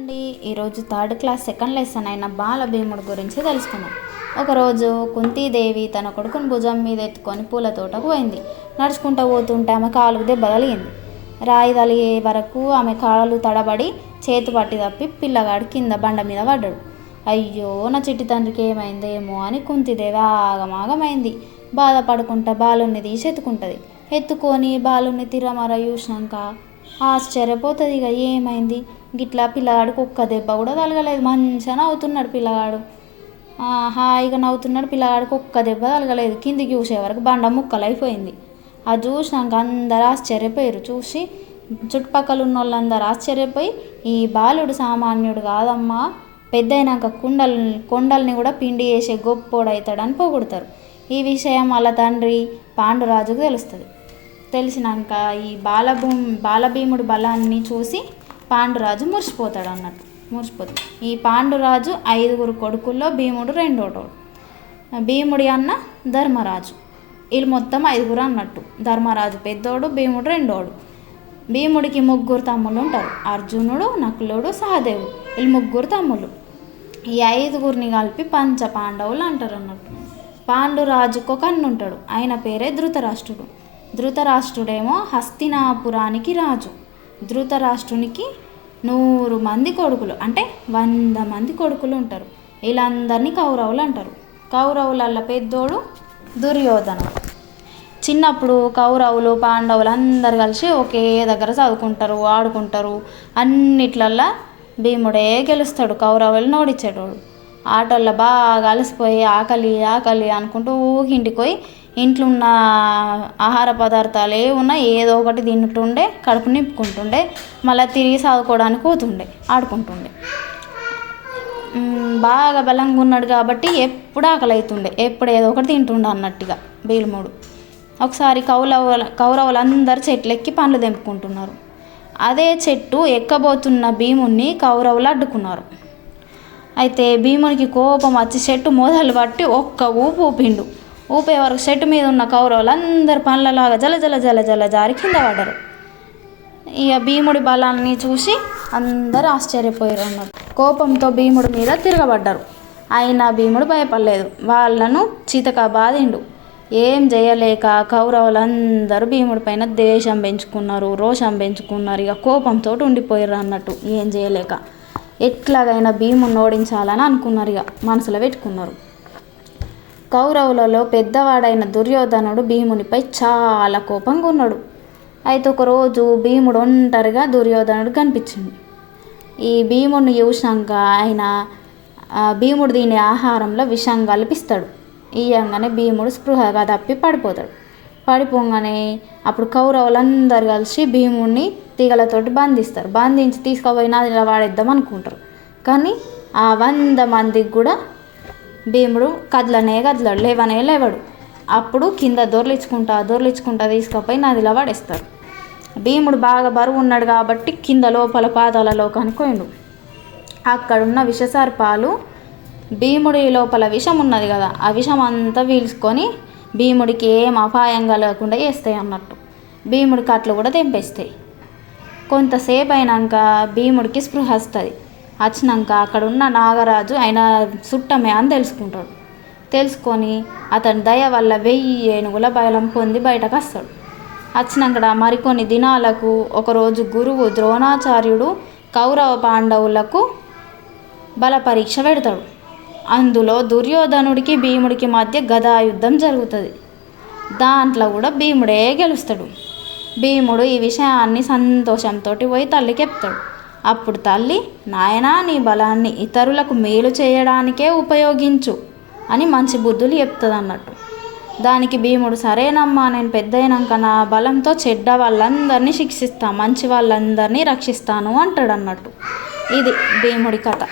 అండి. ఈరోజు third class second lesson అయిన బాలభీముడు గురించి తెలుసుకుందాం. ఒకరోజు కుంతీదేవి తన కొడుకుని భుజం మీద ఎత్తుకొని పూల తోటకు పోయింది. నడుచుకుంటూ పోతుంటే ఆమె కాలుకు దెబ్బ తగిలింది. రాయి తగిలే వరకు ఆమె కాళ్ళు తడబడి చేతు పట్టి తప్పి పిల్లగాడు కింద బండ మీద పడ్డాడు. అయ్యో, నా చిట్టి తండ్రికి ఏమైందేమో అని కుంతీదేవి ఆగమాగమైంది. బాధపడుకుంటా బాలుని తీసి ఎత్తుకుంటుంది. ఎత్తుకొని బాలుని తిరమర చూసినాక ఆశ్చర్యపోతుంది. ఇక ఏమైంది, గిట్లా పిల్లగాడికి ఒక్క దెబ్బ కూడా తగలలేదు, మంచిగా నవ్వుతున్నాడు పిల్లగాడు, హాయిగా నవ్వుతున్నాడు పిల్లగాడికి ఒక్క దెబ్బ తగలలేదు. కిందికి చూసే వరకు బండ ముక్కలైపోయింది. అది చూసినాక అందరూ ఆశ్చర్యపోయారు. చూసి చుట్టుపక్కల ఉన్న వాళ్ళందరూ ఆశ్చర్యపోయి, ఈ బాలుడు సామాన్యుడు కాదమ్మా, పెద్దయినాక కొండల్ని కూడా పిండి చేసే గొప్పోడవుతాడని పొగుడతారు. ఈ విషయం వాళ్ళ తండ్రి పాండురాజుకు తెలుస్తుంది. తెలిసినాక ఈ బాలభీముడి బలాన్ని చూసి పాండురాజు మురిసిపోతాడు. ఈ పాండురాజు 5 కొడుకుల్లో భీముడు రెండోటోడు. భీముడి అన్న ధర్మరాజు. వీళ్ళు మొత్తం 5 అన్నట్టు. ధర్మరాజు పెద్దోడు, భీముడు రెండోడు. భీముడికి 3 తమ్ముళ్ళు ఉంటారు. అర్జునుడు, నకులుడు, సహదేవుడు. వీళ్ళు 3 తమ్ముళ్ళు. ఈ 5 కలిపి పంచ పాండవులు అంటారు అన్నట్టు. పాండురాజుకు ఒక అన్న ఉంటాడు. ఆయన పేరే ధృతరాష్ట్రుడు. ధృతరాష్ట్రుడేమో హస్తినాపురానికి రాజు. ధృతరాష్ట్రునికి 100 మంది కొడుకులు, అంటే 100 మంది కొడుకులు ఉంటారు. వీళ్ళందరినీ కౌరవులు అంటారు. కౌరవులల్లో పెద్దోడు దుర్యోధనుడు. చిన్నప్పుడు కౌరవులు పాండవులు అందరు కలిసి ఒకే దగ్గర చదువుకుంటారు, ఆడుకుంటారు. అన్నిట్లల్లో భీముడే గెలుస్తాడు, కౌరవులు ఓడించేటోడు. ఆటల్లో బాగా అలసిపోయి ఆకలి అనుకుంటూ ఇంటికి పోయి ఇంట్లో ఉన్న ఆహార పదార్థాలు ఏమున్నా ఏదో ఒకటి తింటుండే, కడుపు నింపుకుంటుండే, మళ్ళీ తిరిగి చదువుకోవడానికి పోతుండే, ఆడుకుంటుండే. బాగా బలంగా ఉన్నాడు కాబట్టి ఎప్పుడు ఆకలి అవుతుండే, ఎప్పుడు ఏదో ఒకటి తింటుండే అన్నట్టుగా భీముడు. ఒకసారి కౌరవులందరూ చెట్లు ఎక్కి పండ్లు తెంపుకుంటున్నారు. అదే చెట్టు ఎక్కబోతున్న భీముడిని కౌరవులు అడ్డుకున్నారు. అయితే భీమునికి కోపం వచ్చి చెట్టు మొదలు పట్టి ఒక్క ఊపిండు. ఊపే వరకు చెట్టు మీద ఉన్న కౌరవులు అందరు పండ్లలాగా జల జారి కింద పడ్డారు. ఇక భీముడి బలాన్ని చూసి అందరూ ఆశ్చర్యపోయారు అన్నారు. కోపంతో భీముడి మీద తిరగబడ్డారు. అయినా భీముడు భయపడలేదు. వాళ్ళను చితక బాధిండు. ఏం చేయలేక కౌరవులందరూ భీముడి పైన ద్వేషం పెంచుకున్నారు, రోషం పెంచుకున్నారు. ఇక కోపంతో ఉండిపోయారు అన్నట్టు. ఏం చేయలేక ఎట్లాగైనా భీముడిని ఓడించాలని అనుకున్నారు. ఇక మనసులో పెట్టుకున్నారు. కౌరవులలో పెద్దవాడైన దుర్యోధనుడు భీమునిపై చాలా కోపంగా ఉన్నాడు. అయితే ఒకరోజు భీముడు ఒంటరిగా దుర్యోధనుడు కనిపించింది. ఈ భీముడిని చూసినాక ఆయన భీముడు తినే ఆహారంలో విషం కల్పిస్తాడు. ఇయ్యంగానే భీముడు స్పృహగా తప్పి పడిపోతాడు. పడిపోగానే అప్పుడు కౌరవులందరూ కలిసి భీముడిని తీగలతోటి బంధిస్తారు. బంధించి తీసుకుపోయి నదిలో వాడేద్దాం అనుకుంటారు. కానీ ఆ 100 మందికి కూడా భీముడు కదలడు, లేవడు. అప్పుడు కింద దొర్లించుకుంటా తీసుకుపోయి నదిలో పడేస్తారు. భీముడు బాగా బరువు ఉన్నాడు కాబట్టి కింద లోపల పాతాళ లోకానికి పోయిండు. అక్కడున్న విషసర్పాలు భీముడి లోపల విషం ఉన్నది కదా, ఆ విషం అంతా పీల్చుకొని భీముడికి ఏం అపాయం కలగకుండా చేస్తాయి అన్నట్టు. భీముడి కట్లు కూడా తెంపేస్తాయి. కొంతసేపు అయినాక భీముడికి స్పృహ వస్తుంది. వచ్చినాక అక్కడున్న నాగరాజు ఆయన చుట్టమే అని తెలుసుకొని అతని దయ వల్ల 1000 ఏనుగుల బలం పొంది బయటకు వస్తాడు. వచ్చినాక మరికొన్ని దినాలకు ఒకరోజు గురువు ద్రోణాచార్యుడు కౌరవ పాండవులకు బల పరీక్ష పెడతాడు. అందులో దుర్యోధనుడికి భీముడికి మధ్య గదాయుద్ధం జరుగుతుంది. దాంట్లో కూడా భీముడే గెలుస్తాడు. భీముడు ఈ విషయాన్ని సంతోషంతో పోయి తల్లికి చెప్తాడు. అప్పుడు తల్లి, నాయనా, నీ బలాన్ని ఇతరులకు మేలు చేయడానికే ఉపయోగించు అని మంచి బుద్ధులు చెప్తుంది అన్నట్టు. దానికి భీముడు, సరేనమ్మా, నేను పెద్దయినాక నా బలంతో చెడ్డ వాళ్ళందరినీ శిక్షిస్తాను, మంచి వాళ్ళందరినీ రక్షిస్తాను అంటాడు అన్నట్టు. ఇది భీముడి కథ.